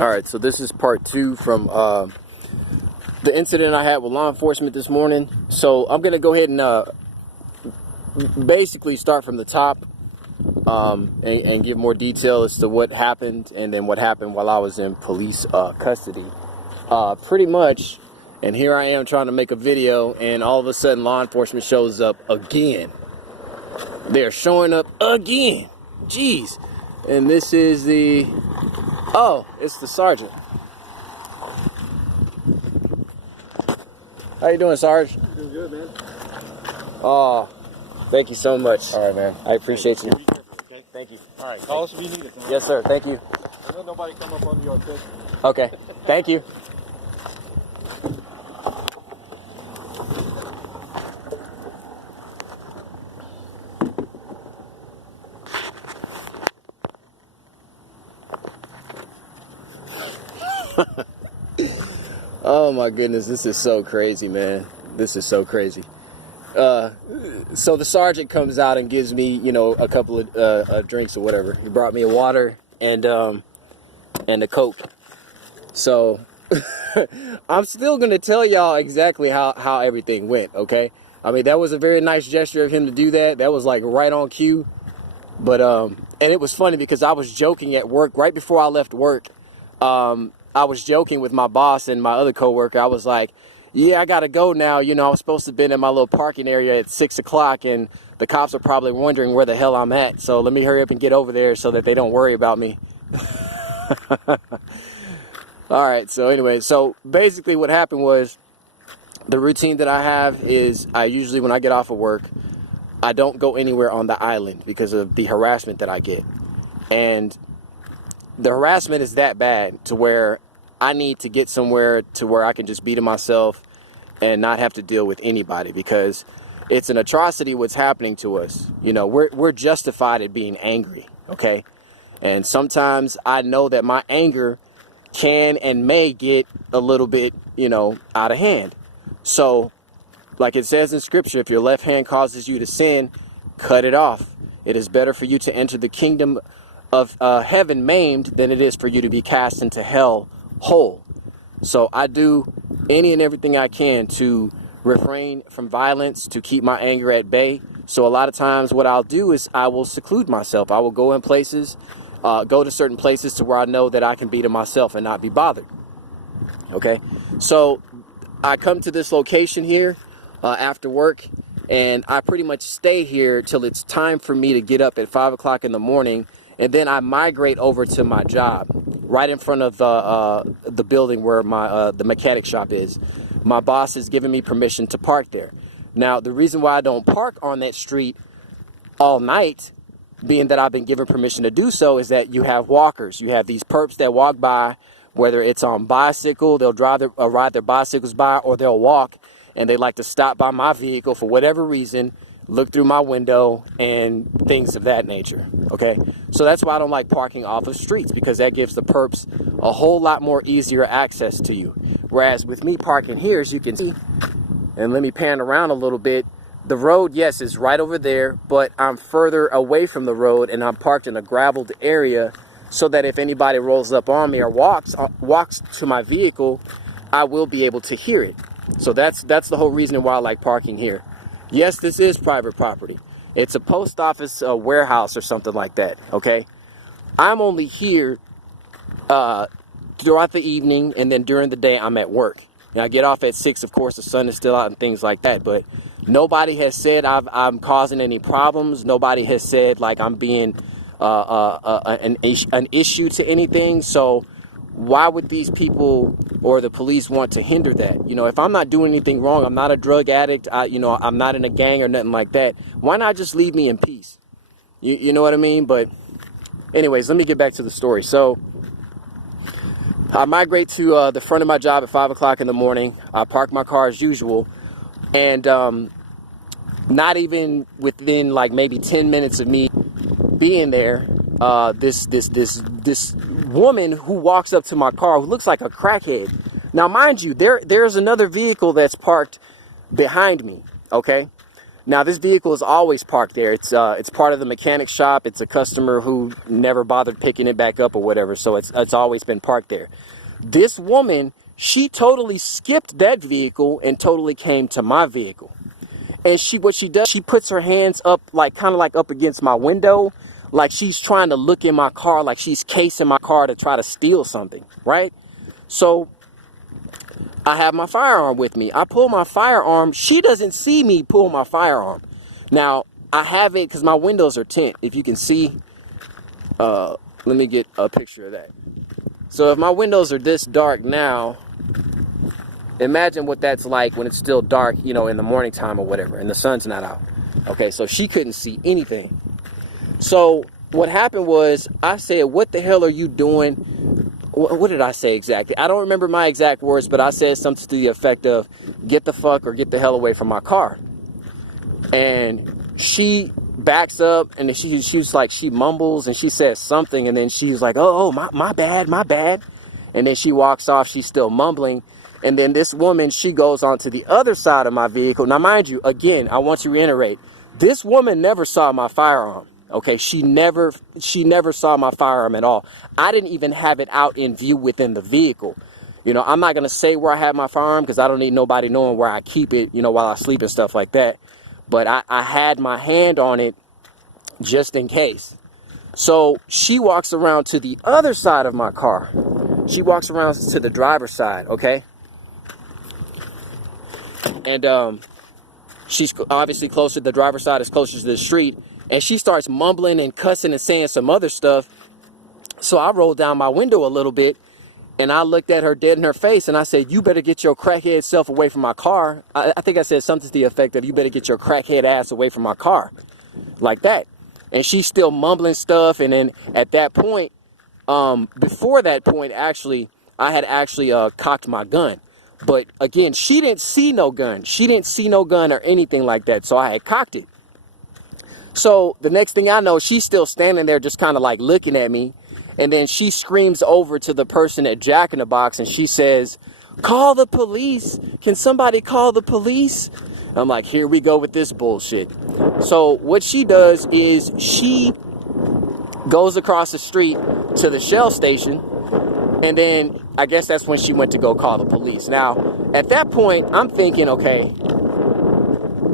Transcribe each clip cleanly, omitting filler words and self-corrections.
All right, so this is part 2 from the incident I had with law enforcement this morning. So I'm gonna go ahead and basically start from the top and give more detail as to what happened and then what happened while I was in police custody. Pretty much, and here I am trying to make a video, and all of a sudden law enforcement shows up again. They're showing up again. Jeez. And this is the... Oh, it's the sergeant. How you doing, Sarge? Doing good, man. Oh, thank you so much. All right, man. I appreciate you. Be careful, okay? Thank you. All right, call us if you need us. Man. Yes, sir. Thank you. Don't let nobody come up on your attention. Okay. Thank you. Oh my goodness, this is so crazy, man. This is so crazy. So the sergeant comes out and gives me, you know, a couple of drinks or whatever. He brought me a water and a Coke. So I'm still gonna tell y'all exactly how everything went, okay? I mean, that was a very nice gesture of him to do that. That was like right on cue. But and it was funny because I was joking at work right before I left work. I was joking with my boss and my other coworker. I was like, yeah, I gotta go now. You know, I was supposed to have been in my little parking area at 6 o'clock, and the cops are probably wondering where the hell I'm at. So let me hurry up and get over there so that they don't worry about me. All right, so anyway, so basically what happened was, the routine that I have is I usually, when I get off of work, I don't go anywhere on the island because of the harassment that I get. And the harassment is that bad to where I need to get somewhere to where I can just be to myself and not have to deal with anybody, because it's an atrocity what's happening to us. You know, we're justified at being angry, okay? And sometimes I know that my anger can and may get a little bit, you know, out of hand. So, like it says in scripture, if your left hand causes you to sin, cut it off. It is better for you to enter the kingdom of heaven maimed than it is for you to be cast into hell whole. So I do any and everything I can to refrain from violence, to keep my anger at bay. So a lot of times what I'll do is I will seclude myself. I will go in places, go to certain places to where I know that I can be to myself and not be bothered. Okay, so I come to this location here after work, and I pretty much stay here till it's time for me to get up at 5 o'clock in the morning. And then I migrate over to my job right in front of the building where my the mechanic shop is. My boss has given me permission to park there. Now, the reason why I don't park on that street all night, being that I've been given permission to do so, is that you have walkers. You have these perps that walk by, whether it's on bicycle, they'll ride their bicycles by, or they'll walk, and they like to stop by my vehicle for whatever reason, look through my window, and things of that nature, okay? So that's why I don't like parking off of streets, because that gives the perps a whole lot more easier access to you. Whereas with me parking here, as you can see, and let me pan around a little bit, the road, yes, is right over there, but I'm further away from the road, and I'm parked in a graveled area, so that if anybody rolls up on me or walks to my vehicle, I will be able to hear it. So that's the whole reason why I like parking here. Yes, this is private property. It's a post office warehouse or something like that, okay? I'm only here throughout the evening, and then during the day I'm at work. Now, I get off at 6, of course, the sun is still out and things like that, but nobody has said I'm causing any problems. Nobody has said, like, I'm being an issue to anything. So why would these people or the police want to hinder that? You know, if I'm not doing anything wrong, I'm not a drug addict, I'm not in a gang or nothing like that, why not just leave me in peace? You know what I mean? But anyways, let me get back to the story. So I migrate to the front of my job at 5 o'clock in the morning. I park my car as usual, and not even within like maybe 10 minutes of me being there, this woman who walks up to my car, who looks like a crackhead. Now, mind you, there's another vehicle that's parked behind me, okay? Now, this vehicle is always parked there. It's part of the mechanic shop. It's a customer who never bothered picking it back up or whatever. So it's always been parked there. This woman, she totally skipped that vehicle and totally came to my vehicle. And what she does, she puts her hands up, like kind of like up against my window, like she's trying to look in my car, like she's casing my car to try to steal something, right? So I have my firearm with me. I pull my firearm. She doesn't see me pull my firearm. Now, I have it because my windows are tint. If you can see, let me get a picture of that. So if my windows are this dark now, imagine what that's like when it's still dark, you know, in the morning time or whatever, and the sun's not out. Okay, so she couldn't see anything. So what happened was I said, "What the hell are you doing?" What did I say exactly? I don't remember my exact words, but I said something to the effect of, "Get the fuck or get the hell away from my car." And she backs up, and she's like, she mumbles and she says something, and then she's like, oh, my bad, my bad. And then she walks off. She's still mumbling. And then this woman, she goes onto the other side of my vehicle. Now, mind you, again, I want to reiterate, this woman never saw my firearm. Okay, she never saw my firearm at all. I didn't even have it out in view within the vehicle. You know, I'm not going to say where I have my firearm because I don't need nobody knowing where I keep it, you know, while I sleep and stuff like that. But I had my hand on it just in case. So she walks around to the other side of my car. She walks around to the driver's side, okay? And she's obviously closer, the driver's side is closer to the street. And she starts mumbling and cussing and saying some other stuff. So I rolled down my window a little bit and I looked at her dead in her face and I said, "You better get your crackhead self away from my car." I think I said something to the effect of, "You better get your crackhead ass away from my car." Like that. And she's still mumbling stuff. And then at that point, before that point, actually, I had actually cocked my gun. But again, she didn't see no gun. She didn't see no gun or anything like that. So I had cocked it. So the next thing I know, she's still standing there just kind of like looking at me. And then she screams over to the person at Jack in the Box and she says, "Call the police. Can somebody call the police?" I'm like, here we go with this bullshit. So what she does is she goes across the street to the Shell station. And then I guess that's when she went to go call the police. Now, at that point, I'm thinking, okay,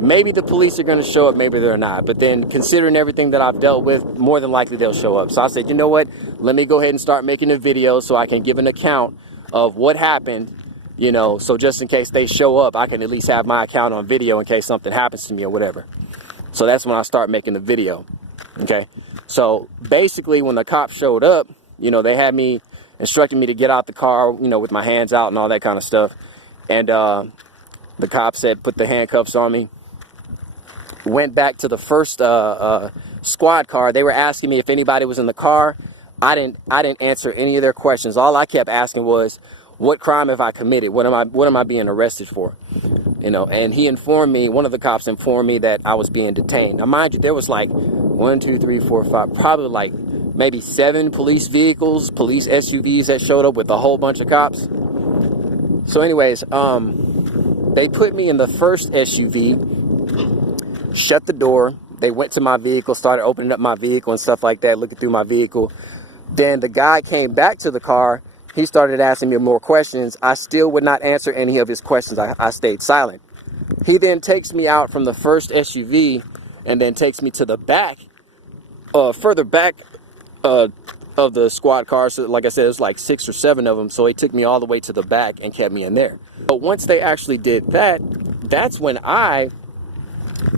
maybe the police are going to show up, maybe they're not. But then considering everything that I've dealt with, more than likely they'll show up. So I said, you know what? Let me go ahead and start making a video so I can give an account of what happened, you know, so just in case they show up, I can at least have my account on video in case something happens to me or whatever. So that's when I start making the video. Okay. So basically when the cops showed up, you know, they had me instructing me to get out the car, you know, with my hands out and all that kind of stuff. And the cop said, put the handcuffs on me. Went back to the first squad car. They were asking me if anybody was in the car. I didn't answer any of their questions. All I kept asking was, what crime have I committed? What am I being arrested for? You know, and he informed me, one of the cops informed me that I was being detained. Now, mind you, there was like 1, 2, 3, 4, 5, probably like maybe 7 police vehicles, police SUVs that showed up with a whole bunch of cops. So anyways, they put me in the first SUV, shut the door. They went to my vehicle, started opening up my vehicle and stuff like that, looking through my vehicle. Then the guy came back to the car. He started asking me more questions. I still would not answer any of his questions. I stayed silent. He then takes me out from the first SUV and then takes me to the back, further back of the squad car. So like I said, it was like 6 or 7 of them. So he took me all the way to the back and kept me in there. But once they actually did that, that's when I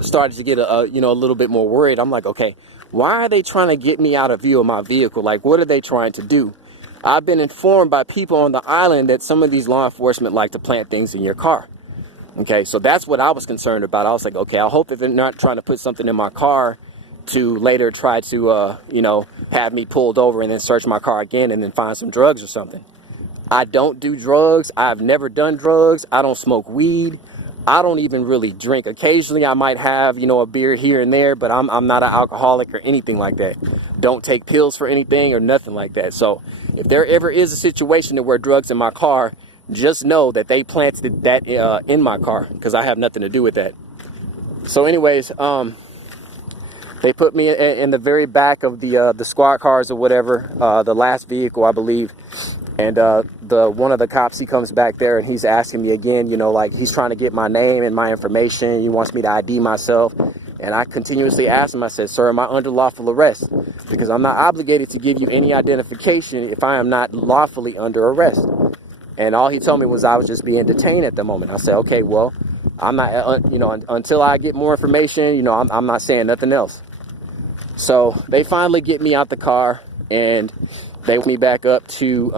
started to get a little bit more worried. I'm like, okay, why are they trying to get me out of view of my vehicle? Like, what are they trying to do? I've been informed by people on the island that some of these law enforcement like to plant things in your car. Okay, so that's what I was concerned about. I was like, okay, I hope that they're not trying to put something in my car to later try to, have me pulled over and then search my car again and then find some drugs or something. I don't do drugs. I've never done drugs. I don't smoke weed. I don't even really drink. Occasionally I might have, a beer here and there, but I'm not an alcoholic or anything like that. Don't take pills for anything or nothing like that. So if there ever is a situation to where drugs in my car, just know that they planted that in my car because I have nothing to do with that. So anyways, they put me in the very back of the squad cars or whatever, the last vehicle, I believe. And one of the cops, he comes back there and he's asking me again, you know, like he's trying to get my name and my information. He wants me to ID myself. And I continuously asked him, I said, sir, am I under lawful arrest? Because I'm not obligated to give you any identification if I am not lawfully under arrest. And all he told me was I was just being detained at the moment. I said, okay, well, I'm not, you know, until I get more information, you know, I'm not saying nothing else. So they finally get me out the car and they walk me back up to,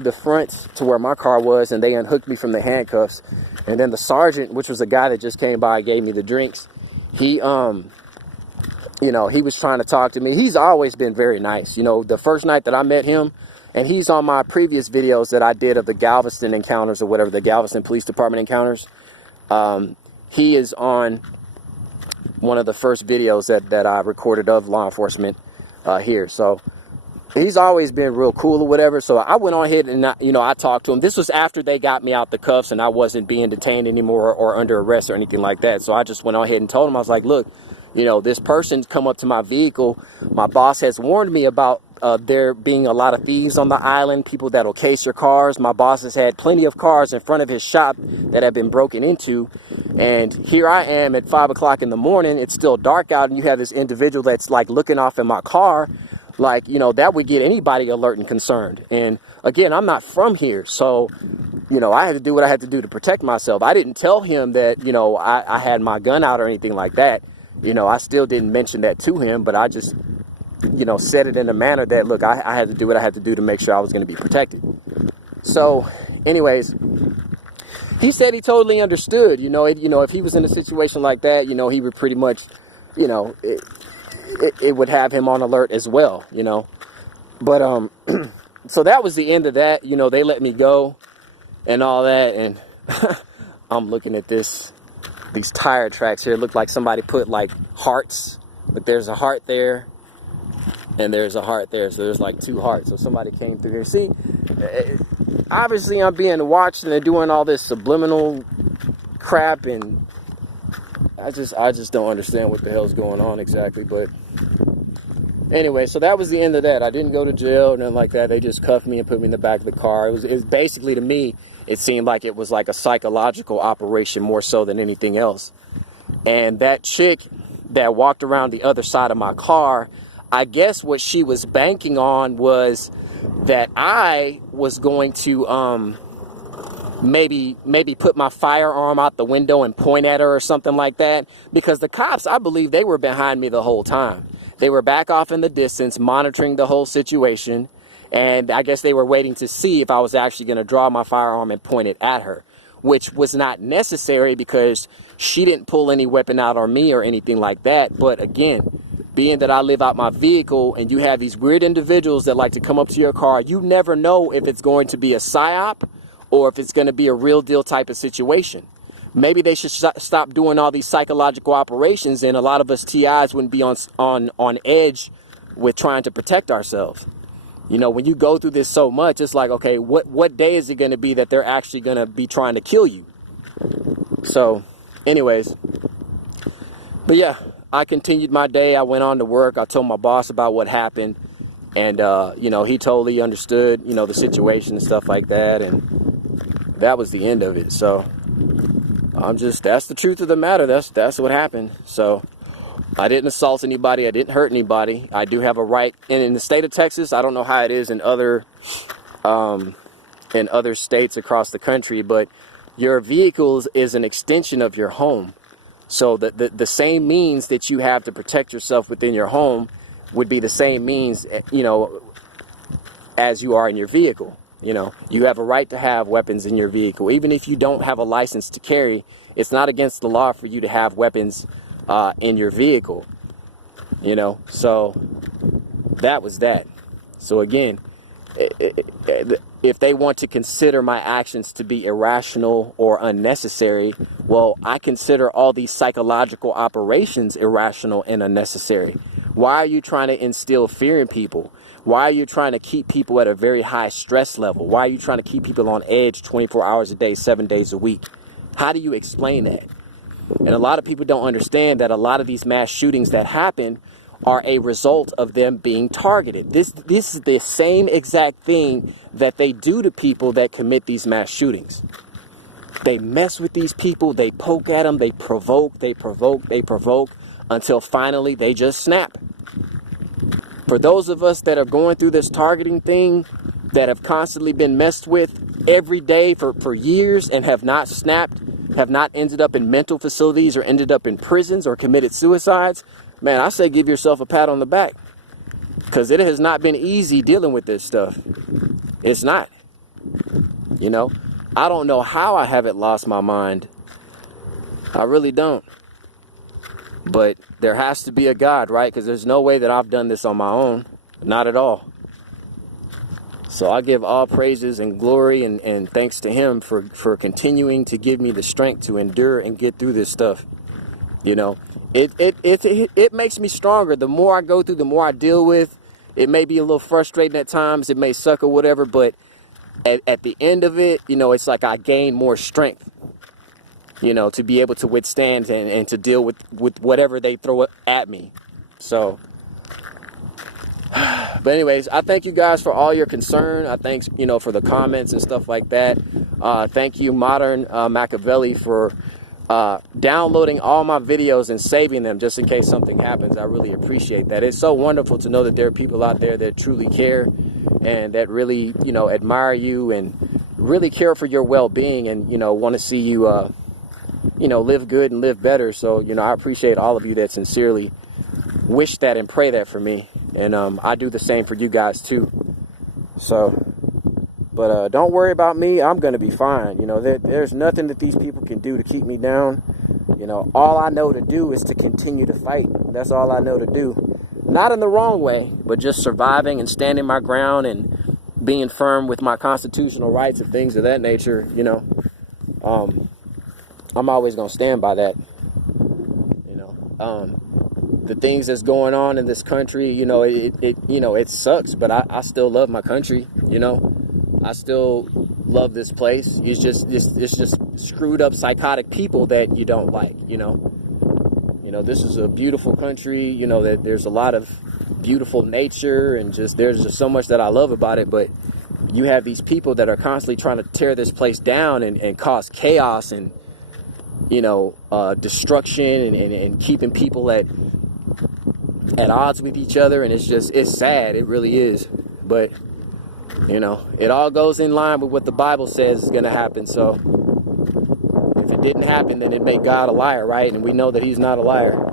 the front to where my car was, and they unhooked me from the handcuffs. And then the sergeant, which was the guy that just came by and gave me the drinks, he, you know, he was trying to talk to me. He's always been very nice. You know, the first night that I met him, and he's on my previous videos that I did of the Galveston encounters or whatever, the Galveston Police Department encounters. He is on one of the first videos that I recorded of law enforcement here. So he's always been real cool or whatever. So I went on ahead and, I talked to him. This was after they got me out the cuffs and I wasn't being detained anymore or under arrest or anything like that. So I just went on ahead and told him, I was like, look, you know, this person's come up to my vehicle. My boss has warned me about there being a lot of thieves on the island, people that'll case your cars. My boss has had plenty of cars in front of his shop that have been broken into. And here I am at 5 o'clock in the morning. It's still dark out and you have this individual that's like looking off in my car. Like, you know, that would get anybody alert and concerned. And again, I'm not from here. So, you know, I had to do what I had to do to protect myself. I didn't tell him that, you know, I had my gun out or anything like that. You know, I still didn't mention that to him, but I just, you know, said it in a manner that, look, I had to do what I had to do to make sure I was going to be protected. So anyways, he said he totally understood, you know, if he was in a situation like that, you know, he would pretty much, you know, it would have him on alert as well, you know. But so that was the end of that. You know, they let me go and all that. And I'm looking at these tire tracks here. It looked like somebody put like hearts, but there's a heart there and there's a heart there. So there's like two hearts. So somebody came through there. See, obviously I'm being watched and they're doing all this subliminal crap, and I just don't understand what the hell's going on exactly. But anyway, so that was the end of that. I didn't go to jail, nothing like that. They just cuffed me and put me in the back of the car. It was basically, to me, it seemed like it was like a psychological operation more so than anything else. And that chick that walked around the other side of my car, I guess what she was banking on was that I was going to maybe put my firearm out the window and point at her or something like that. Because the cops, I believe they were behind me the whole time. They were back off in the distance monitoring the whole situation. And I guess they were waiting to see if I was actually going to draw my firearm and point it at her, which was not necessary because she didn't pull any weapon out on me or anything like that. But again, being that I live out my vehicle and you have these weird individuals that like to come up to your car, you never know if it's going to be a psyop or if it's going to be a real deal type of situation. Maybe they should stop doing all these psychological operations, and a lot of us TIs wouldn't be on edge with trying to protect ourselves. You know, when you go through this so much, it's like, okay, what day is it going to be that they're actually going to be trying to kill you? So, anyways, but yeah, I continued my day. I went on to work. I told my boss about what happened, and, you know, he totally understood, you know, the situation and stuff like that, and that was the end of it. So, that's the truth of the matter. That's what happened. So, I didn't assault anybody. I didn't hurt anybody. I do have a right, and in the state of Texas, I don't know how it is in other states across the country, but your vehicle is an extension of your home. So the same means that you have to protect yourself within your home would be the same means, you know, as you are in your vehicle. You know, you have a right to have weapons in your vehicle. Even if you don't have a license to carry, it's not against the law for you to have weapons in your vehicle, you know. So that was that. So again, if they want to consider my actions to be irrational or unnecessary, well, I consider all these psychological operations irrational and unnecessary. Why are you trying to instill fear in people? Why are you trying to keep people at a very high stress level? Why are you trying to keep people on edge 24 hours a day, 7 days a week? How do you explain that? And a lot of people don't understand that a lot of these mass shootings that happen are a result of them being targeted. This is the same exact thing that they do to people that commit these mass shootings. They mess with these people, they poke at them, they provoke, until finally they just snap. For those of us that are going through this targeting thing, that have constantly been messed with every day for years and have not snapped, have not ended up in mental facilities or ended up in prisons or committed suicides, man, I say give yourself a pat on the back, because it has not been easy dealing with this stuff. It's not. You know, I don't know how I haven't lost my mind. I really don't. But there has to be a God, right? Because there's no way that I've done this on my own. Not at all. So I give all praises and glory and thanks to him for continuing to give me the strength to endure and get through this stuff. You know, it makes me stronger. The more I go through, the more I deal with. It may be a little frustrating at times. It may suck or whatever. But at the end of it, you know, it's like I gain more strength, you know, to be able to withstand and to deal with whatever they throw at me. So, but anyways, I thank you guys for all your concern. I thank, you know, for the comments and stuff like that. Thank you, Modern Machiavelli, for downloading all my videos and saving them just in case something happens. I really appreciate that. It's so wonderful to know that there are people out there that truly care and that really, you know, admire you and really care for your well-being and, you know, want to see you, you know, live good and live better. So, you know, I appreciate all of you that sincerely wish that and pray that for me. And I do the same for you guys too. So, but don't worry about me. I'm going to be fine. You know, there's nothing that these people can do to keep me down. You know, all I know to do is to continue to fight. That's all I know to do. Not in the wrong way, but just surviving and standing my ground and being firm with my constitutional rights and things of that nature. You know, I'm always going to stand by that. You know, the things that's going on in this country, you know, it sucks, but I still love my country. You know, I still love this place. It's just screwed up psychotic people that you don't like. You know, this is a beautiful country. You know, that there's a lot of beautiful nature and there's just so much that I love about it. But you have these people that are constantly trying to tear this place down and cause chaos and, you know, destruction and keeping people at odds with each other. And it's sad. It really is. But, you know, it all goes in line with what the Bible says is going to happen. So if it didn't happen, then it made God a liar, right? And we know that he's not a liar.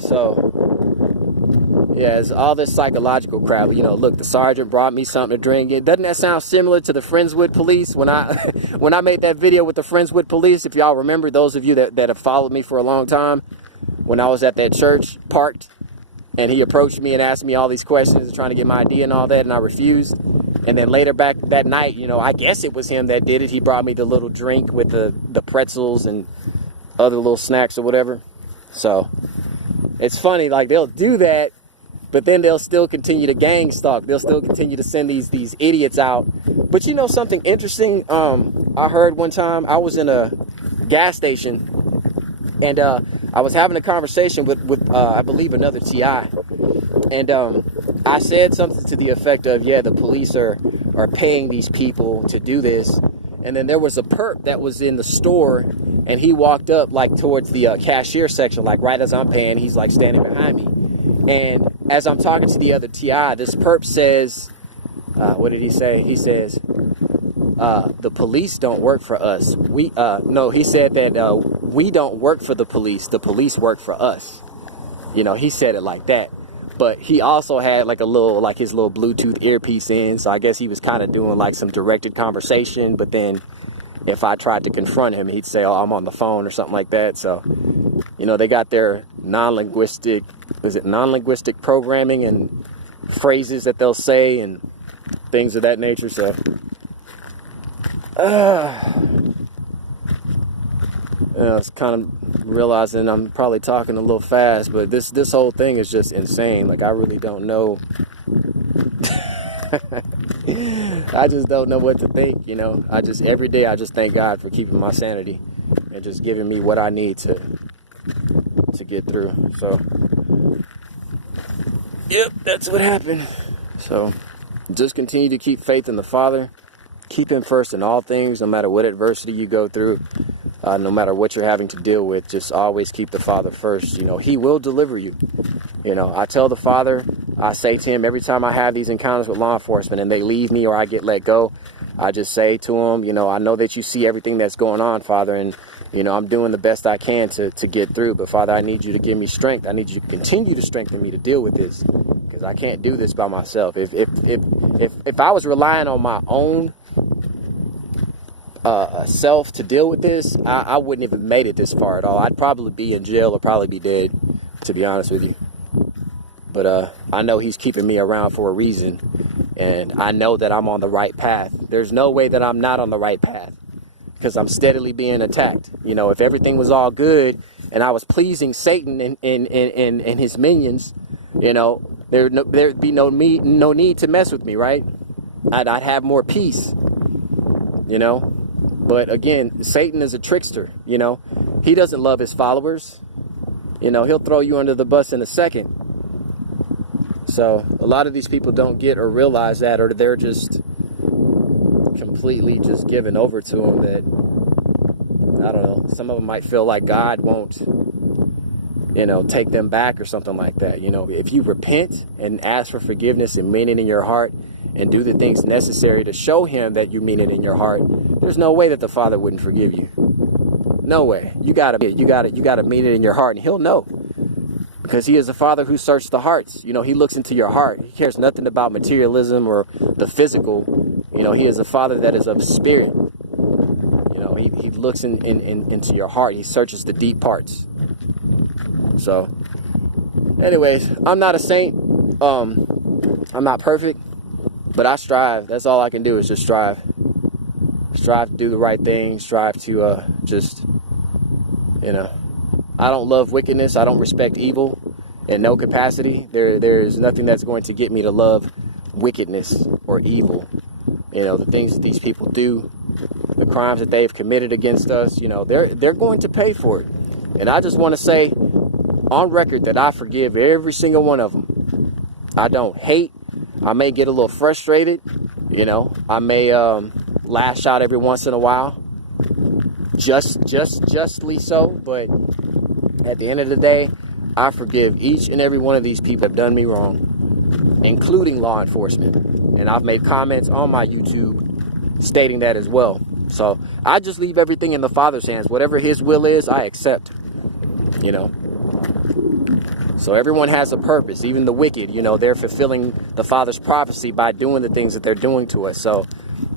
So, yeah, it's all this psychological crap. You know, look, the sergeant brought me something to drink. Doesn't that sound similar to the Friendswood Police when I made that video with the Friendswood Police? If y'all remember, those of you that have followed me for a long time, when I was at that church parked, and he approached me and asked me all these questions, trying to get my ID and all that, and I refused. And then later back that night, you know, I guess it was him that did it. He brought me the little drink with the pretzels and other little snacks or whatever. So it's funny, like they'll do that, but then they'll still continue to gang stalk. They'll still continue to send these idiots out. But you know something interesting? I heard one time I was in a gas station and I was having a conversation with I believe another TI, and I said something to the effect of, yeah, the police are paying these people to do this. And then there was a perp that was in the store, and he walked up like towards the cashier section, like right as I'm paying. He's like standing behind me, and as I'm talking to the other TI, this perp says, what did he say? He says, the police don't work for us. He said that we don't work for the police work for us. You know, he said it like that. But he also had like his little Bluetooth earpiece in, so I guess he was kind of doing like some directed conversation. But then if I tried to confront him, he'd say, oh, I'm on the phone or something like that. So, you know, they got their non-linguistic programming and phrases that they'll say and things of that nature. So it's kind of realizing I'm probably talking a little fast, but this whole thing is just insane. Like, I really don't know. I just don't know what to think, you know. Every day I just thank God for keeping my sanity and just giving me what I need to get through. So, yep, that's what happened. So, just continue to keep faith in the Father. Keep Him first in all things, no matter what adversity you go through, no matter what you're having to deal with. Just always keep the Father first. You know, He will deliver you. You know, I tell the Father, I say to Him every time I have these encounters with law enforcement and they leave me or I get let go, I just say to Him, you know, I know that you see everything that's going on, Father, and, you know, I'm doing the best I can to get through. But, Father, I need you to give me strength. I need you to continue to strengthen me to deal with this, because I can't do this by myself. If I was relying on my own self to deal with this, I wouldn't have made it this far at all. I'd probably be in jail or probably be dead, to be honest with you. But I know He's keeping me around for a reason, and I know that I'm on the right path. There's no way that I'm not on the right path, because I'm steadily being attacked. You know, if everything was all good and I was pleasing Satan and his minions, you know, there'd be no need to mess with me, right? I'd have more peace, you know. But again, Satan is a trickster, you know. He doesn't love his followers. You know, he'll throw you under the bus in a second. So a lot of these people don't get or realize that, or they're just completely just given over to him. That, I don't know, some of them might feel like God won't, you know, take them back or something like that. You know, if you repent and ask for forgiveness and mean it in your heart and do the things necessary to show Him that you mean it in your heart, there's no way that the Father wouldn't forgive you. No way. You gotta mean it in your heart, and He'll know. Because He is a Father who searches the hearts. You know, He looks into your heart. He cares nothing about materialism or the physical. You know, He is a Father that is of spirit. You know, He looks into your heart. He searches the deep parts. So, anyways, I'm not a saint. I'm not perfect, but I strive. That's all I can do is just strive. Strive to do the right thing. Strive to just, you know, I don't love wickedness. I don't respect evil in no capacity. There's nothing that's going to get me to love wickedness or evil. You know, the things that these people do, the crimes that they've committed against us, you know, they're going to pay for it. And I just want to say on record that I forgive every single one of them. I don't hate. I may get a little frustrated. You know, I may lash out every once in a while. Justly so, but at the end of the day, I forgive each and every one of these people that have done me wrong, including law enforcement. And I've made comments on my YouTube stating that as well. So I just leave everything in the Father's hands. Whatever His will is, I accept, you know. So everyone has a purpose, even the wicked, you know, they're fulfilling the Father's prophecy by doing the things that they're doing to us. So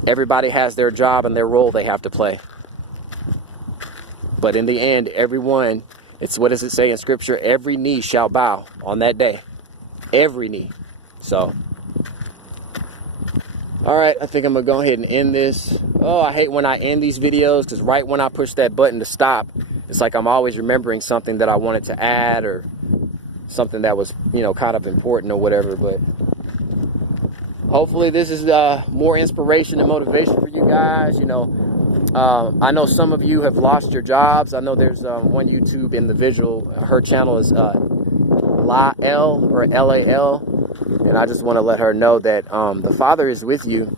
everybody has their job and their role they have to play. But in the end, everyone, it's, what does it say in Scripture? Every knee shall bow on that day. Every knee. So, all right, I think I'm going to go ahead and end this. Oh, I hate when I end these videos, because right when I push that button to stop, it's like I'm always remembering something that I wanted to add, or something that was, you know, kind of important or whatever. But hopefully this is more inspiration and motivation for you guys. You know, I know some of you have lost your jobs. I know there's one YouTube individual, her channel is LAL or LAL, and I just want to let her know that the Father is with you.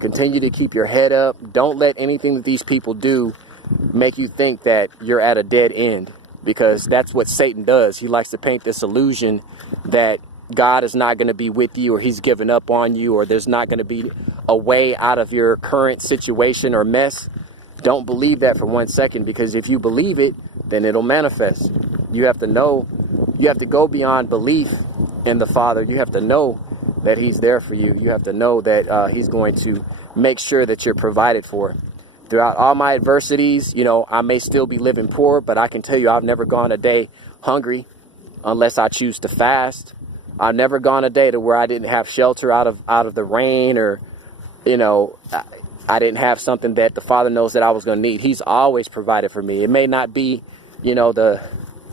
Continue to keep your head up. Don't let anything that these people do make you think that you're at a dead end, because that's what Satan does. He likes to paint this illusion that God is not going to be with you, or He's given up on you, or there's not going to be a way out of your current situation or mess. Don't believe that for 1 second, because if you believe it, then it'll manifest. You have to know, you have to go beyond belief in the Father. You have to know that He's there for you. You have to know that He's going to make sure that you're provided for. Throughout all my adversities, you know, I may still be living poor, but I can tell you I've never gone a day hungry unless I choose to fast. I've never gone a day to where I didn't have shelter out of the rain, or, you know, I didn't have something that the Father knows that I was going to need. He's always provided for me. It may not be, you know,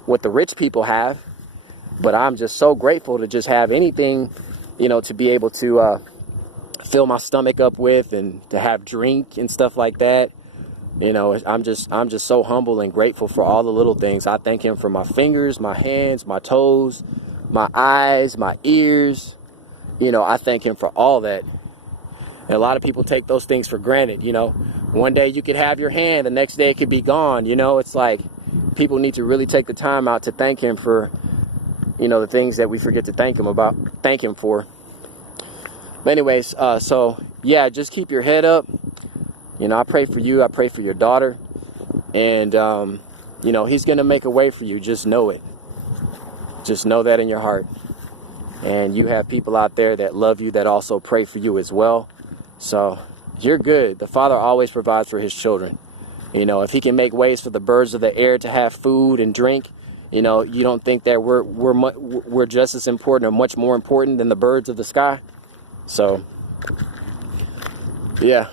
what the rich people have, but I'm just so grateful to just have anything, you know, to be able to fill my stomach up with, and to have drink and stuff like that. You know, I'm just so humble and grateful for all the little things. I thank him for my fingers, my hands, my toes, my eyes, my ears. You know, I thank him for all that. And a lot of people take those things for granted. You know, one day you could have your hand, the next day it could be gone. You know, it's like people need to really take the time out to thank him for, you know, the things that we forget to thank him for. But anyways, so yeah, just keep your head up. You know, I pray for you. I pray for your daughter. And, you know, he's going to make a way for you. Just know it. Just know that in your heart. And you have people out there that love you that also pray for you as well. So you're good. The Father always provides for his children. You know, if he can make ways for the birds of the air to have food and drink, you know, you don't think that we're just as important or much more important than the birds of the sky? So, yeah.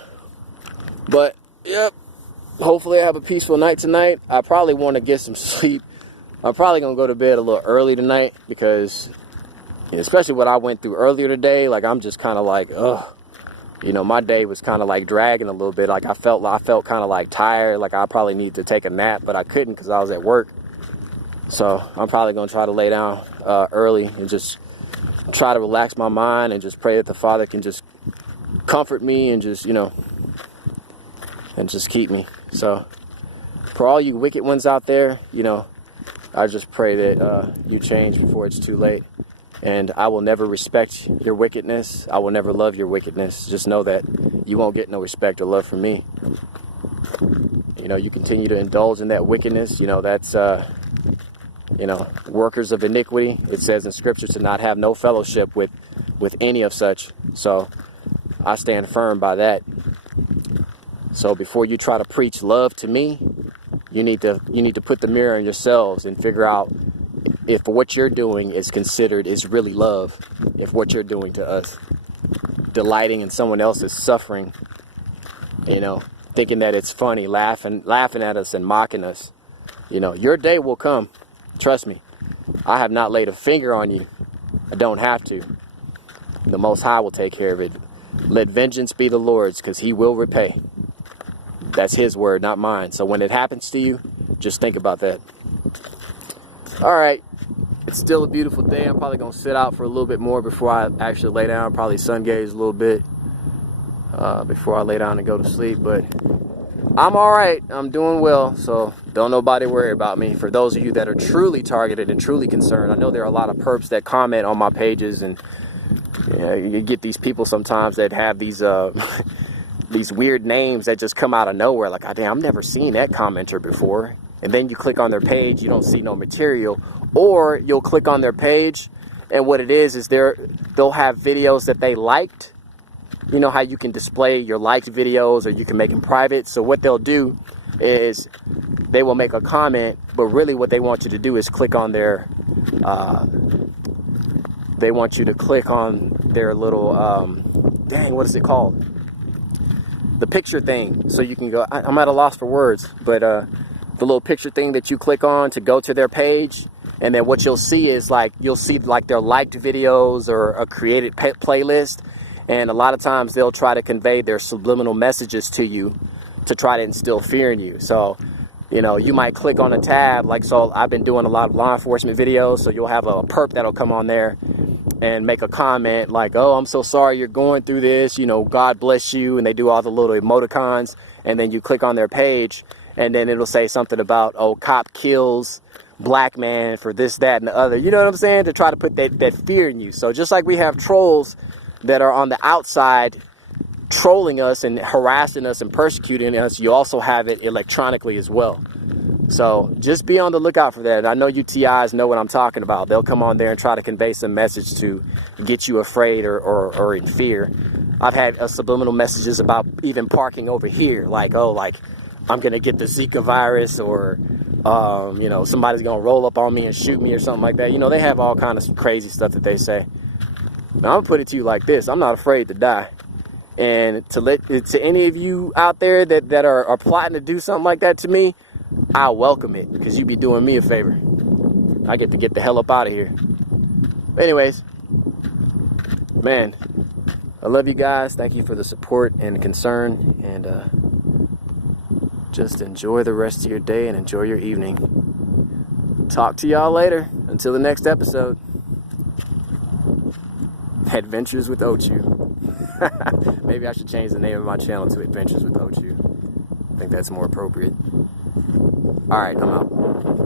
But, yep, hopefully I have a peaceful night tonight. I probably want to get some sleep. I'm probably going to go to bed a little early tonight because, especially what I went through earlier today, like I'm just kind of like, ugh. You know, my day was kind of like dragging a little bit. Like I felt kind of like tired. Like I probably need to take a nap, but I couldn't because I was at work. So I'm probably going to try to lay down early and just try to relax my mind and just pray that the Father can just comfort me and just, you know, and just keep me. So for all you wicked ones out there, you know, I just pray that you change before it's too late. And I will never respect your wickedness. I will never love your wickedness. Just know that you won't get no respect or love from me. You know, you continue to indulge in that wickedness. You know, that's, you know, workers of iniquity. It says in Scripture to not have no fellowship with any of such. So I stand firm by that. So before you try to preach love to me, you need to put the mirror in yourselves and figure out if what you're doing is really love. If what you're doing to us, delighting in someone else's suffering, you know, thinking that it's funny, laughing at us and mocking us, you know, your day will come. Trust me. I have not laid a finger on you. I don't have to. The Most High will take care of it. Let vengeance be the Lord's, because he will repay. That's his word, not mine. So when it happens to you, just think about that. All right. It's still a beautiful day. I'm probably going to sit out for a little bit more before I actually lay down. Probably sun gaze a little bit before I lay down and go to sleep. But I'm all right. I'm doing well. So don't nobody worry about me. For those of you that are truly targeted and truly concerned, I know there are a lot of perps that comment on my pages. And you know, you get these people sometimes that have these these weird names that just come out of nowhere. Like, oh, damn, I've never seen that commenter before. And then you click on their page, you don't see no material. Or you'll click on their page, and what it is they'll have videos that they liked. You know how you can display your liked videos, or you can make them private. So what they'll do is they will make a comment, but really what they want you to do is click on their, they want you to click on their little, what is it called? The picture thing. So you can go, I'm at a loss for words, but the little picture thing that you click on to go to their page. And then what you'll see is you'll see their liked videos or a created playlist. And a lot of times they'll try to convey their subliminal messages to you to try to instill fear in you. So, you know, you might click on a tab. So I've been doing a lot of law enforcement videos. So you'll have a perp that'll come on there and make a comment like, oh, I'm so sorry you're going through this. You know, God bless you. And they do all the little emoticons. And then you click on their page and then it'll say something about, oh, cop kills black man for this, that, and the other. You know what I'm saying? To try to put that fear in you. So just like we have trolls that are on the outside trolling us and harassing us and persecuting us, you also have it electronically as well. So just be on the lookout for that. I know you TIs know what I'm talking about. They'll come on there and try to convey some message to get you afraid or in fear. I've had subliminal messages about even parking over here. Like, oh, like I'm going to get the Zika virus, or you know, somebody's going to roll up on me and shoot me or something like that. You know, they have all kind of crazy stuff that they say. Now, I'm going to put it to you like this. I'm not afraid to die. And to any of you out there that are plotting to do something like that to me, I welcome it, because you be doing me a favor. I get to get the hell up out of here. Anyways, man, I love you guys. Thank you for the support and concern. And just enjoy the rest of your day and enjoy your evening. Talk to y'all later. Until the next episode. Adventures with Ochu. Maybe I should change the name of my channel to Adventures with Ochu. I think that's more appropriate. Alright, I'm out.